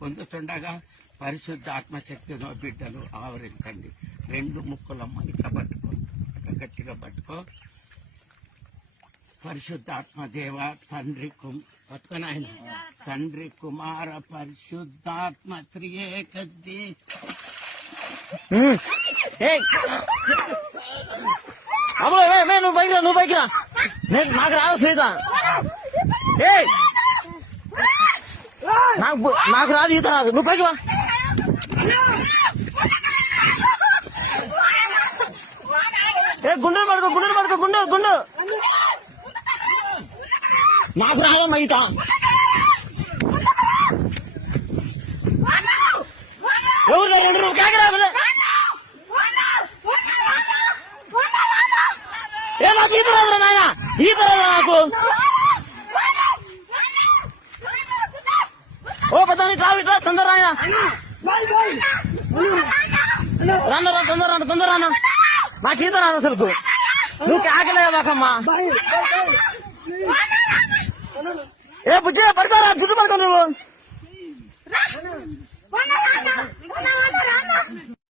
పొందుతుండగా పరిశుద్ధ ఆత్మశక్తిలో బిడ్డలు ఆవరించండి. రెండు ముక్కులమ్మ ఇట్లా పట్టుకో, ఇట్లా గట్టిగా పట్టుకో. పరిశుద్ధాత్మ దేవ తండ్రి పట్టుకొని ఆయన తండ్రి కుమార పరిశుద్ధాత్మ త్రియేకద్ది. నువ్వు బైక్ రా నాకు రాదు సీత. నాకు రాదు ఈత రాదు. నువ్వు పైకి వా. గుండెలు పడుకో గుండు. నాకు రాదమ్మా ఈత. ఎవరు రెండు కాకరా నాకు ఈత రాదురా నాయన, ఈత రాదురా నాకు. ఓ పెద్ద ట్రాఫిక్ తొందర ఆయన తొందర రానా. నాకు ఈత రాదు అసలు. నువ్వు కాకలేవాకమ్మా. ఏ బుజ్జి పడుకోరా, చుట్టూ పడుకో నువ్వు.